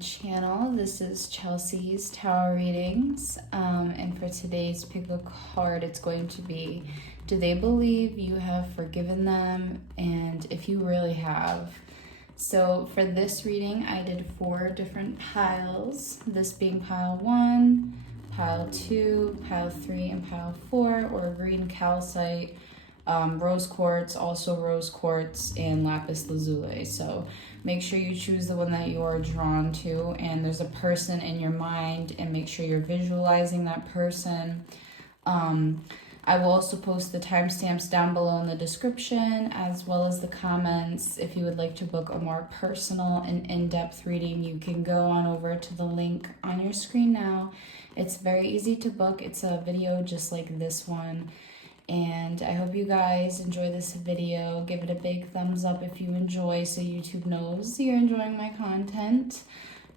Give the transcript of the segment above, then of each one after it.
channel. This is Chelsea's Tarot Readings, and for today's pick a card, it's going to be, do they believe you have forgiven them, and if you really have. So for this reading, I did 4 different piles, this being pile 1, pile 2, pile 3, and pile 4, or green calcite, rose quartz, also rose quartz, and lapis lazuli. So make sure you choose the one that you are drawn to, and there's a person in your mind, and make sure you're visualizing that person. I will also post the timestamps down below in the description, as well as the comments. If you would like to book a more personal and in-depth reading, you can go on over to the link on your screen now. It's very easy to book. It's a video just like this one. And I hope you guys enjoy this video. Give it a big thumbs up if you enjoy, so YouTube knows you're enjoying my content.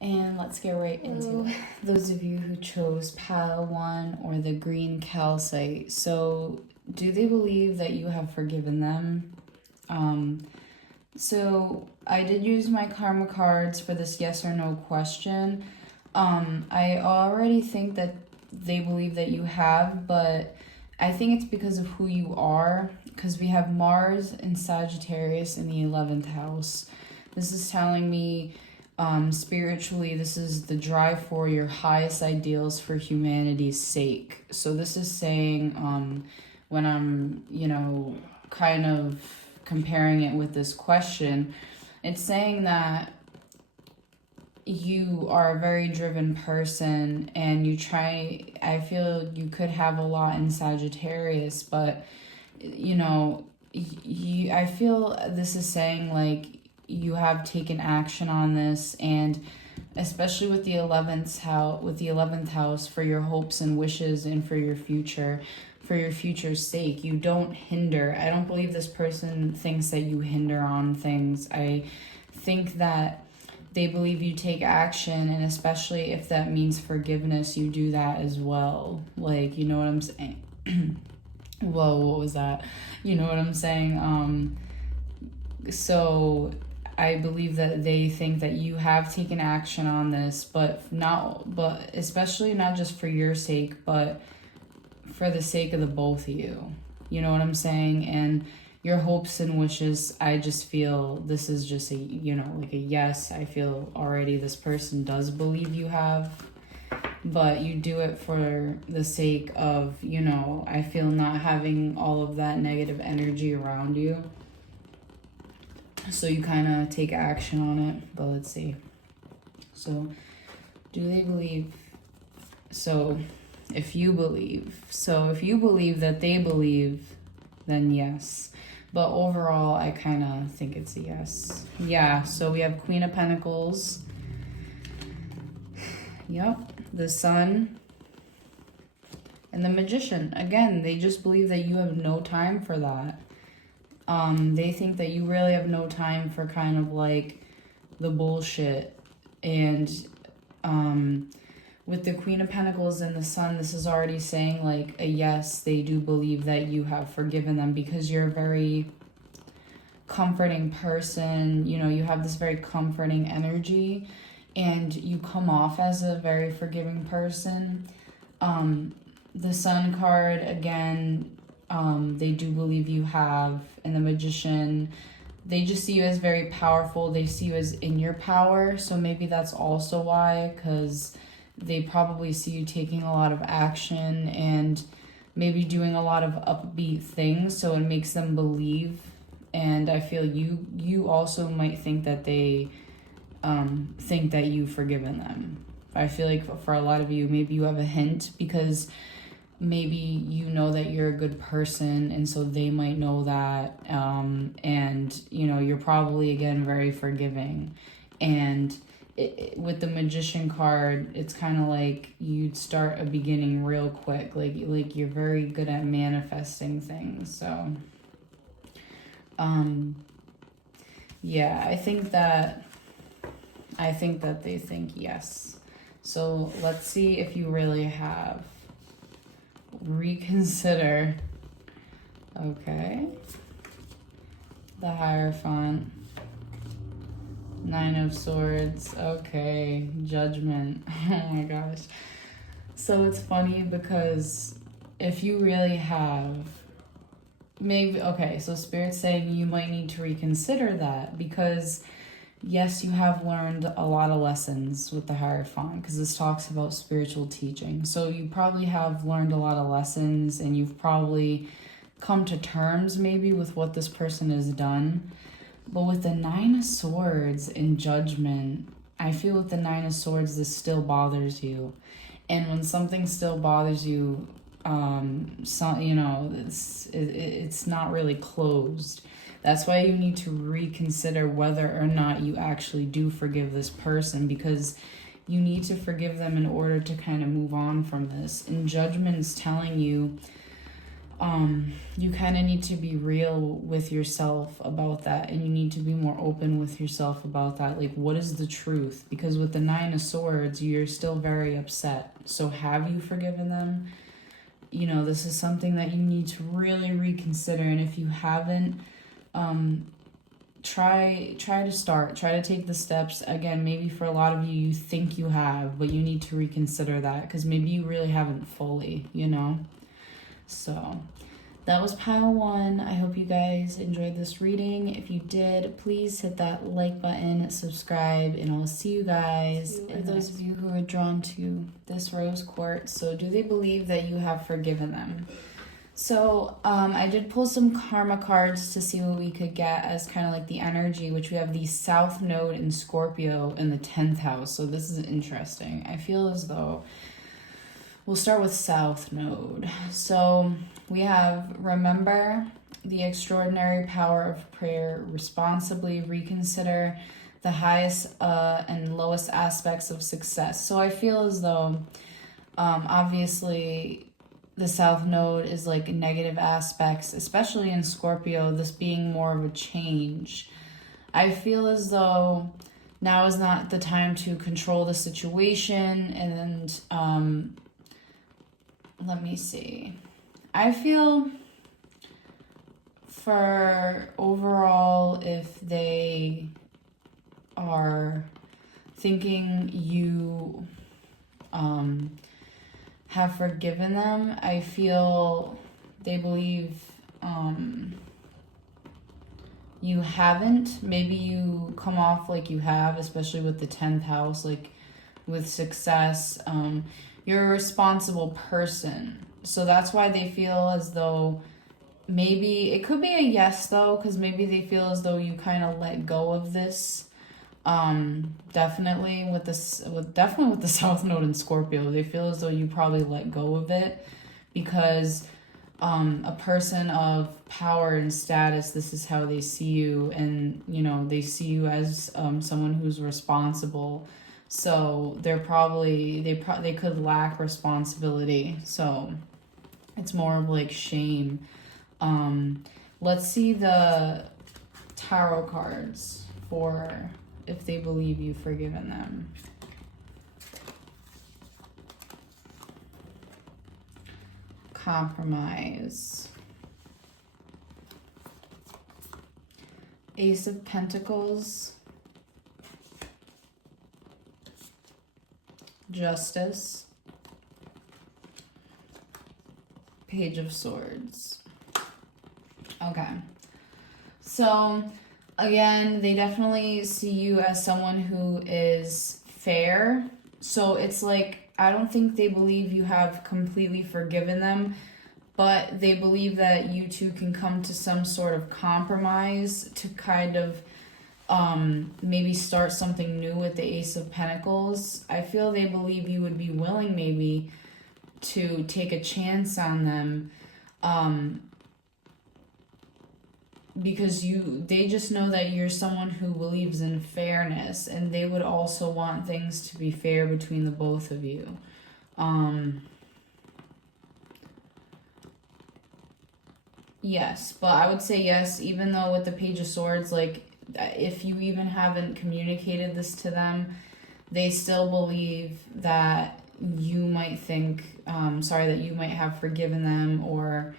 And let's get right into it. Those of you who chose pile 1 or the green calcite, so do they believe that you have forgiven them? So I did use my karma cards for this yes or no question. I already think that they believe that you have, but I think it's because of who you are, because we have Mars and Sagittarius in the 11th house. This is telling me spiritually, this is the drive for your highest ideals for humanity's sake. So this is saying, when I'm, kind of comparing it with this question, it's saying that you are a very driven person, and I feel you could have a lot in Sagittarius, but I feel this is saying like you have taken action on this, and especially with the 11th house, for your hopes and wishes and for your future's sake. You don't hinder. I don't believe this person thinks that you hinder on things. I think that they believe you take action, and especially if that means forgiveness, you do that as well. Like, you know what I'm saying? Whoa, what was that? You know what I'm saying? So I believe that they think that you have taken action on this, but especially not just for your sake, but for the sake of the both of you. You know what I'm saying? And your hopes and wishes, I just feel this is just like a yes. I feel already this person does believe you have, but you do it for the sake of, I feel not having all of that negative energy around you. So you kind of take action on it, but let's see. So do they believe? So if you believe that they believe, then yes. But overall, I kind of think it's a yes. Yeah, so we have Queen of Pentacles. Yep, the Sun. And the Magician. Again, they just believe that you have no time for that. They think that you really have no time for kind of like the bullshit. And with the Queen of Pentacles and the Sun, this is already saying like a yes. They do believe that you have forgiven them, because you're a very comforting person. You have this very comforting energy, and you come off as a very forgiving person. The Sun card, again, they do believe you have. And the Magician, they just see you as very powerful. They see you as in your power. So maybe that's also why, because they probably see you taking a lot of action and maybe doing a lot of upbeat things, so it makes them believe. And I feel you also might think that they think that you've forgiven them. I feel like for a lot of you, maybe you have a hint, because maybe you know that you're a good person, and so they might know that. And you're probably, again, very forgiving. And with the Magician card, it's kind of like you'd start a beginning real quick. Like you're very good at manifesting things. So yeah, I think that they think yes. So let's see if you really have. Reconsider. Okay. The Hierophant. Nine of Swords. Okay. Judgment. Oh my gosh. So it's funny because if you really have, maybe, okay, so Spirit's saying you might need to reconsider that because, yes, you have learned a lot of lessons with the Hierophant because this talks about spiritual teaching. So you probably have learned a lot of lessons and you've probably come to terms maybe with what this person has done. But with the Nine of Swords in Judgment, I feel with the Nine of Swords, this still bothers you. And when something still bothers you, it's not really closed. That's why you need to reconsider whether or not you actually do forgive this person, because you need to forgive them in order to kind of move on from this. And Judgment's telling you, you kind of need to be real with yourself about that, and you need to be more open with yourself about that. Like, what is the truth? Because with the Nine of Swords, you're still very upset. So have you forgiven them? You know, this is something that you need to really reconsider. And if you haven't, try to take the steps. Again, maybe for a lot of you, you think you have, but you need to reconsider that because maybe you really haven't fully, you know? So that was pile 1. I hope you guys enjoyed this reading. If you did, please hit that like button, subscribe, and I'll see you guys. And those of you who are drawn to this rose quartz, so do they believe that you have forgiven them? So I did pull some karma cards to see what we could get as kind of like the energy, which we have the South Node in Scorpio in the 10th house. So this is interesting. I feel as though we'll start with South Node. So we have, remember the extraordinary power of prayer, responsibly reconsider the highest and lowest aspects of success. So I feel as though, obviously, the South Node is like negative aspects, especially in Scorpio, this being more of a change. I feel as though now is not the time to control the situation. And let me see. I feel for overall, if they are thinking you have forgiven them, I feel they believe you haven't. Maybe you come off like you have, especially with the 10th house, like with success. You're a responsible person. So that's why they feel as though maybe it could be a yes though, because maybe they feel as though you kind of let go of this. Definitely with the South Node in Scorpio, they feel as though you probably let go of it because a person of power and status, this is how they see you, and you know they see you as someone who's responsible. So they're probably they could lack responsibility. So it's more of like shame. Let's see the tarot cards for if they believe you've forgiven them. Compromise. Ace of Pentacles. Justice. Page of Swords. Okay. So again, they definitely see you as someone who is fair. So it's like, I don't think they believe you have completely forgiven them, but they believe that you two can come to some sort of compromise to kind of maybe start something new with the Ace of Pentacles. I feel they believe you would be willing maybe to take a chance on them. Because they just know that you're someone who believes in fairness, and they would also want things to be fair between the both of you. Yes, but I would say yes, even though with the Page of Swords, like, if you even haven't communicated this to them, they still believe that you might think, that you might have forgiven them, or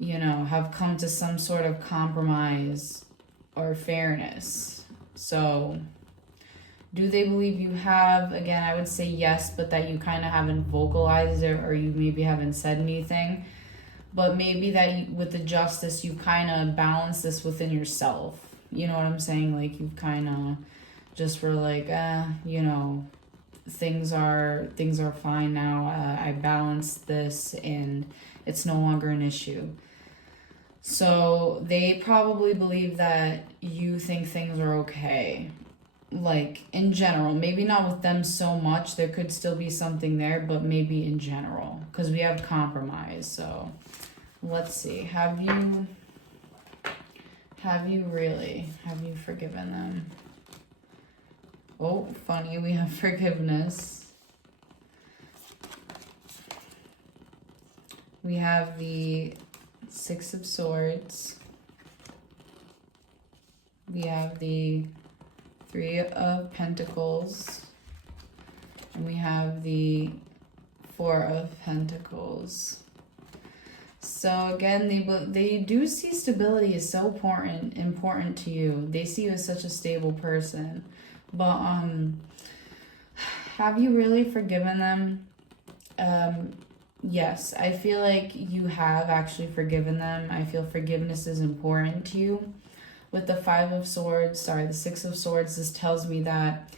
you know, have come to some sort of compromise or fairness. So do they believe you have? Again, I would say yes, but that you kind of haven't vocalized it, or you maybe haven't said anything. But maybe that with the justice, you kind of balance this within yourself. You know what I'm saying? Like, you kind of just were like, you know, things are fine now. I balanced this and it's no longer an issue. So they probably believe that you think things are okay. Like, in general, maybe not with them so much. There could still be something there, but maybe in general, because we have compromise. So let's see. Have you forgiven them? Oh, funny, we have forgiveness. We have the Six of Swords. We have the Three of Pentacles. And we have the Four of Pentacles. So again, they do see stability is so important to you. They see you as such a stable person. But have you really forgiven them? Yes, I feel like you have actually forgiven them. I feel forgiveness is important to you. With the the Six of Swords, this tells me that,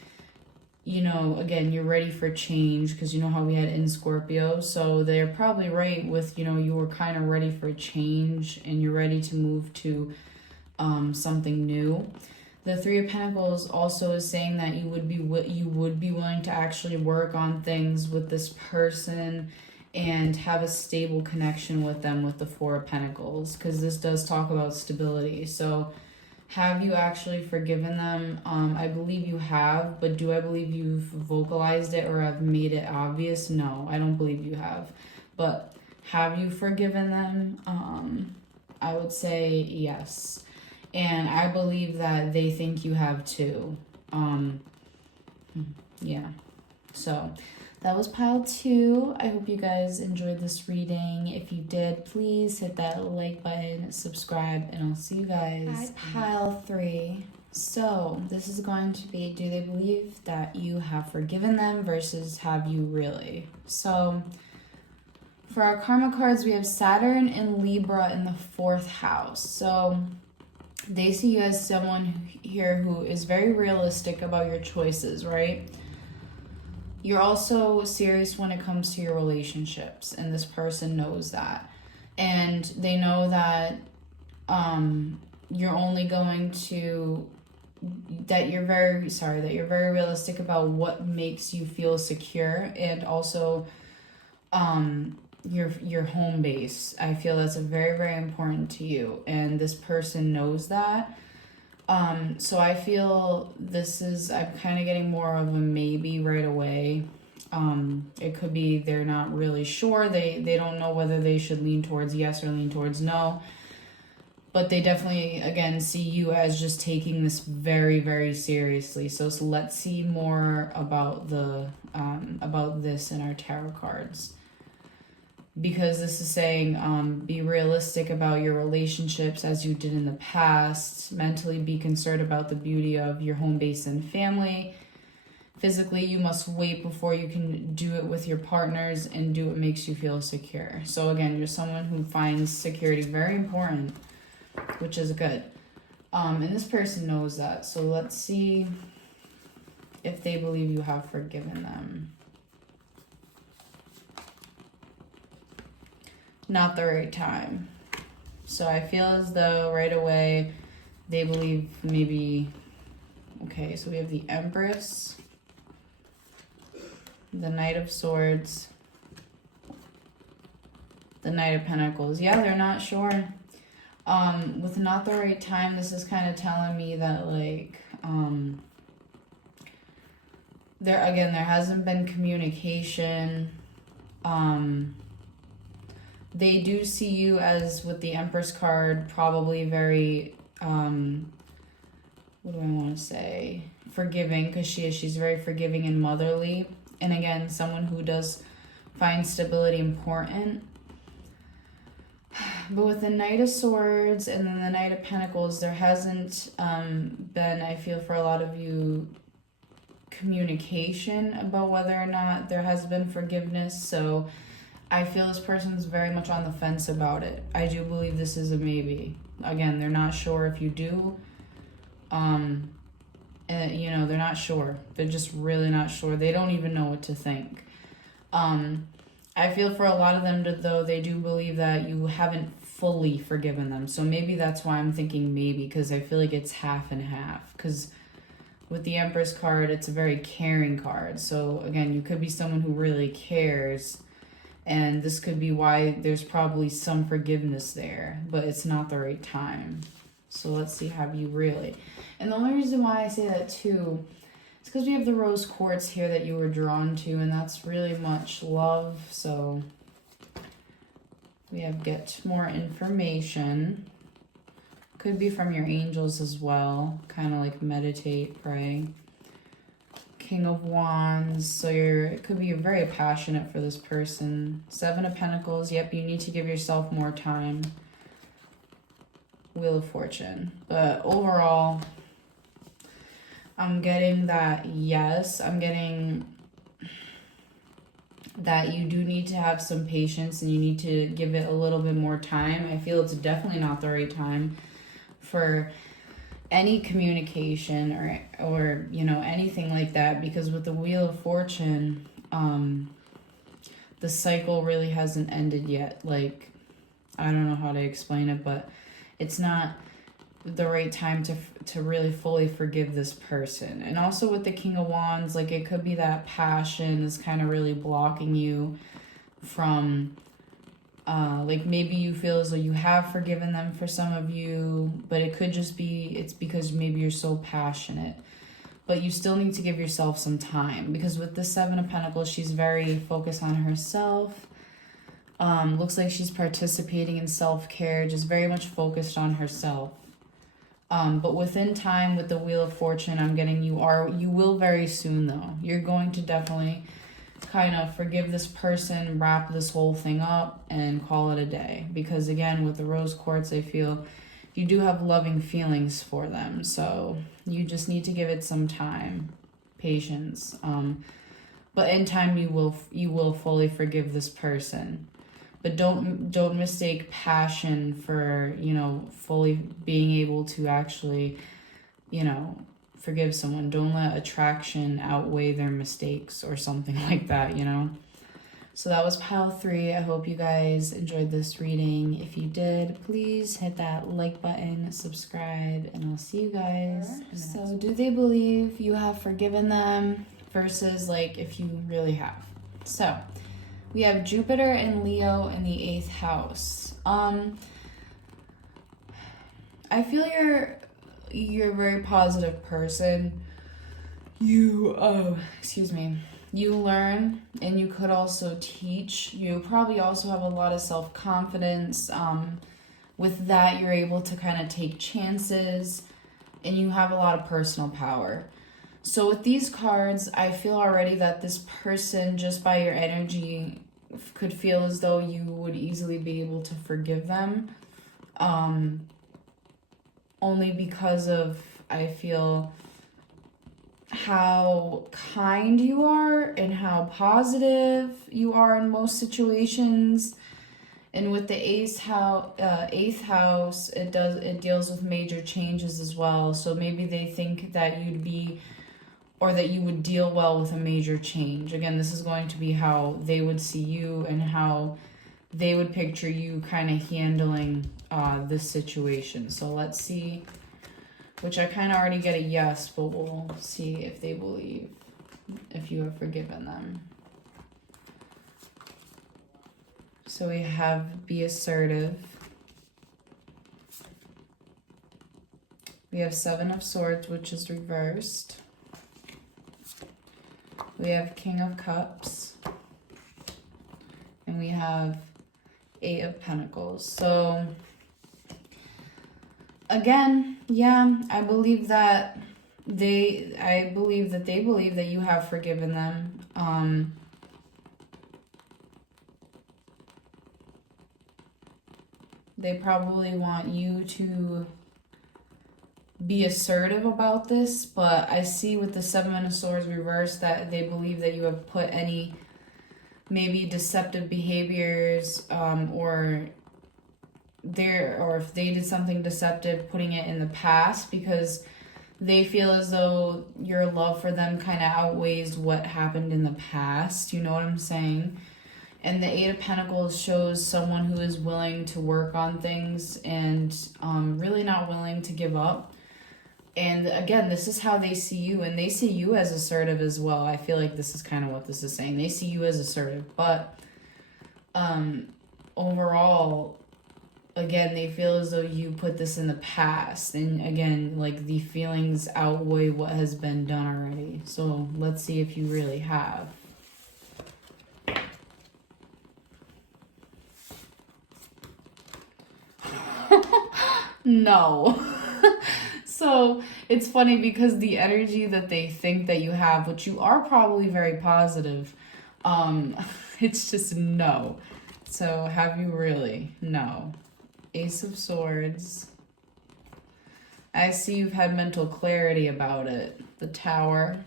you know, again, you're ready for change, because you know how we had in Scorpio. So they're probably right with, you know, you were kind of ready for change and you're ready to move to something new. The Three of Pentacles also is saying that you would be willing to actually work on things with this person and have a stable connection with them with the Four of Pentacles, because this does talk about stability. So have you actually forgiven them? I believe you have, but do I believe you've vocalized it or have made it obvious? No, I don't believe you have. But have you forgiven them? I would say yes. And I believe that they think you have too. Yeah. So that was pile 2. I hope you guys enjoyed this reading. If you did, please hit that like button, subscribe, and I'll see you guys. Pile 3. So this is going to be, do they believe that you have forgiven them versus have you really? So for our karma cards, we have Saturn and Libra in the 4th house. So they see you as someone here who is very realistic about your choices, right? You're also serious when it comes to your relationships, and this person knows that. And they know that you're only going to, that you're very realistic about what makes you feel secure, and also your home base. I feel that's very, very important to you, and this person knows that. So I feel I'm kind of getting more of a maybe right away. It could be they're not really sure. They don't know whether they should lean towards yes or lean towards no. But they definitely, again, see you as just taking this very, very seriously. So let's see more about about this in our tarot cards. Because this is saying, be realistic about your relationships as you did in the past. Mentally be concerned about the beauty of your home base and family. Physically, you must wait before you can do it with your partners and do what makes you feel secure. So again, you're someone who finds security very important, which is good. And this person knows that. So let's see if they believe you have forgiven them. Not the right time. So I feel as though right away they believe maybe, okay, so we have the Empress, the Knight of Swords, the Knight of Pentacles. Yeah, they're not sure. With not the right time, this is kind of telling me that, like, there hasn't been communication. They do see you as, with the Empress card, probably very, what do I want to say? Forgiving, because she's very forgiving and motherly. And again, someone who does find stability important. But with the Knight of Swords and then the Knight of Pentacles, there hasn't been, I feel for a lot of you, communication about whether or not there has been forgiveness. So I feel this person's very much on the fence about it. I do believe this is a maybe. Again, they're not sure if you do. You know, they're not sure. They're just really not sure. They don't even know what to think. I feel for a lot of them, though, they do believe that you haven't fully forgiven them. So maybe that's why I'm thinking maybe, because I feel like it's half and half. Because with the Empress card, it's a very caring card. So again, you could be someone who really cares, and this could be why there's probably some forgiveness there, but it's not the right time. So let's see, have you really? And the only reason why I say that too, it's because we have the rose quartz here that you were drawn to, and that's really much love. So we have get more information. Could be from your angels as well. Kind of like meditate, pray. King of Wands. So it could be very passionate for this person. Seven of Pentacles. Yep, you need to give yourself more time. Wheel of Fortune. But overall, I'm getting that yes. I'm getting that you do need to have some patience and you need to give it a little bit more time. I feel it's definitely not the right time for any communication or you know, anything like that, because with the Wheel of Fortune, the cycle really hasn't ended yet. Like, I don't know how to explain it, but it's not the right time to really fully forgive this person. And also with the King of Wands, like, it could be that passion is kind of really blocking you from like, maybe you feel as though you have forgiven them for some of you, but it could just be it's because maybe you're so passionate. But you still need to give yourself some time, because with the Seven of Pentacles, she's very focused on herself. Looks like she's participating in self-care, just very much focused on herself. But within time, with the Wheel of Fortune, I'm getting you will very soon, though. You're going to definitely kind of forgive this person, wrap this whole thing up, and call it a day. Because again, with the Rose Quartz, I feel you do have loving feelings for them. So you just need to give it some time, patience. But in time, you will fully forgive this person. But don't mistake passion for, you know, fully being able to actually, you know, forgive someone. Don't let attraction outweigh their mistakes or something like that, you know. So that was pile 3. I hope you guys enjoyed this reading. If you did, please hit that like button, subscribe, and I'll see you guys. So do they believe you have forgiven them versus like if you really have? So we have Jupiter and Leo in the 8th house. I feel you're a very positive person. You learn, and you could also teach. You probably also have a lot of self-confidence. With that, you're able to kind of take chances, and you have a lot of personal power. So with these cards, I feel already that this person, just by your energy, could feel as though you would easily be able to forgive them. Only because of, I feel, how kind you are and how positive you are in most situations. And with the 8th house, it deals with major changes as well. So maybe they think that that you would deal well with a major change. Again, this is going to be how they would see you and how they would picture you kind of handling this situation. So let's see, which I kind of already get a yes, but we'll see if they believe if you have forgiven them. So we have be assertive. We have 7 of Swords, which is reversed. We have King of Cups. And we have 8 of Pentacles. So again, yeah, I believe that they believe that you have forgiven them. And, They probably want you to be assertive about this, but I see with the Seven of Swords reversed that they believe that you have put any maybe deceptive behaviors, or if they did something deceptive, putting it in the past, because they feel as though your love for them kind of outweighs what happened in the past. You know what I'm saying? And the Eight of Pentacles shows someone who is willing to work on things and really not willing to give up. And again, this is how they see you, and they see you as assertive as well. I feel like this is kind of what this is saying. They see you as assertive, but overall, again, they feel as though you put this in the past. And again, like, the feelings outweigh what has been done already. So let's see if you really have. No. So it's funny because the energy that they think that you have, which you are probably very positive, it's just no. So have you really? No. Ace of Swords. I see you've had mental clarity about it. The Tower.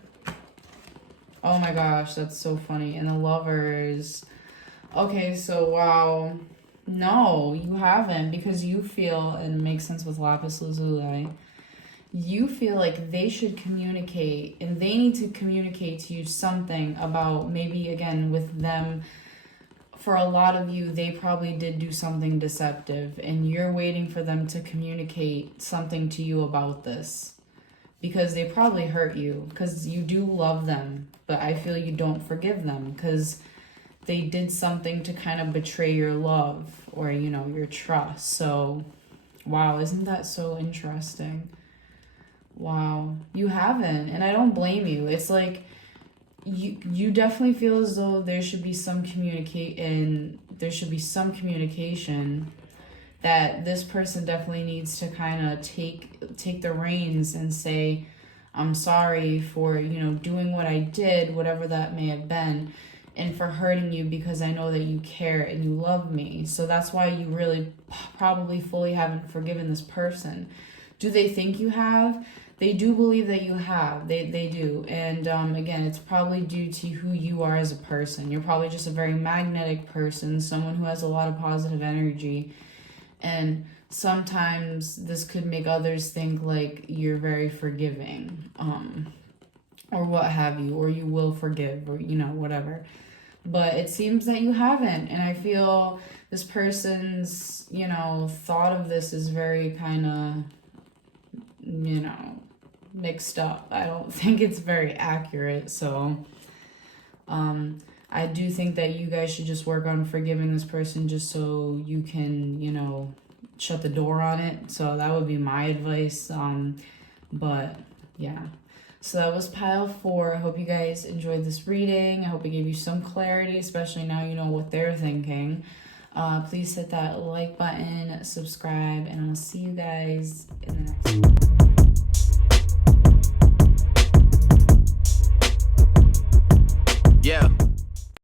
Oh my gosh, that's so funny. And the Lovers. Okay, so wow. No, you haven't, because you feel, and it makes sense with Lapis Lazuli, you feel like they should communicate, and they need to communicate to you something about, maybe again with them, for a lot of you, they probably did do something deceptive, and you're waiting for them to communicate something to you about this, because they probably hurt you, because you do love them, but I feel you don't forgive them, because they did something to kind of betray your love, or, you know, your trust. So, wow, isn't that so interesting? Wow, you haven't, and I don't blame you. It's like, you definitely feel as though there should be some communication that this person definitely needs to kind of take the reins and say, I'm sorry for, you know, doing what I did, whatever that may have been, and for hurting you, because I know that you care and you love me. So that's why you really probably fully haven't forgiven this person. Do they think you have? They do believe that you have. They do. And again, it's probably due to who you are as a person. You're probably just a very magnetic person, someone who has a lot of positive energy. And sometimes this could make others think like you're very forgiving, or what have you, or you will forgive, or, you know, whatever. But it seems that you haven't. And I feel this person's, you know, thought of this is very kind of, you know, mixed up. I don't think it's very accurate. So I do think that you guys should just work on forgiving this person, just so you can, you know, shut the door on it. So that would be my advice. But yeah, so that was pile 4. I hope you guys enjoyed this reading. I hope it gave you some clarity, especially now you know what they're thinking. Please hit that like button, subscribe, and I'll see you guys in the next one.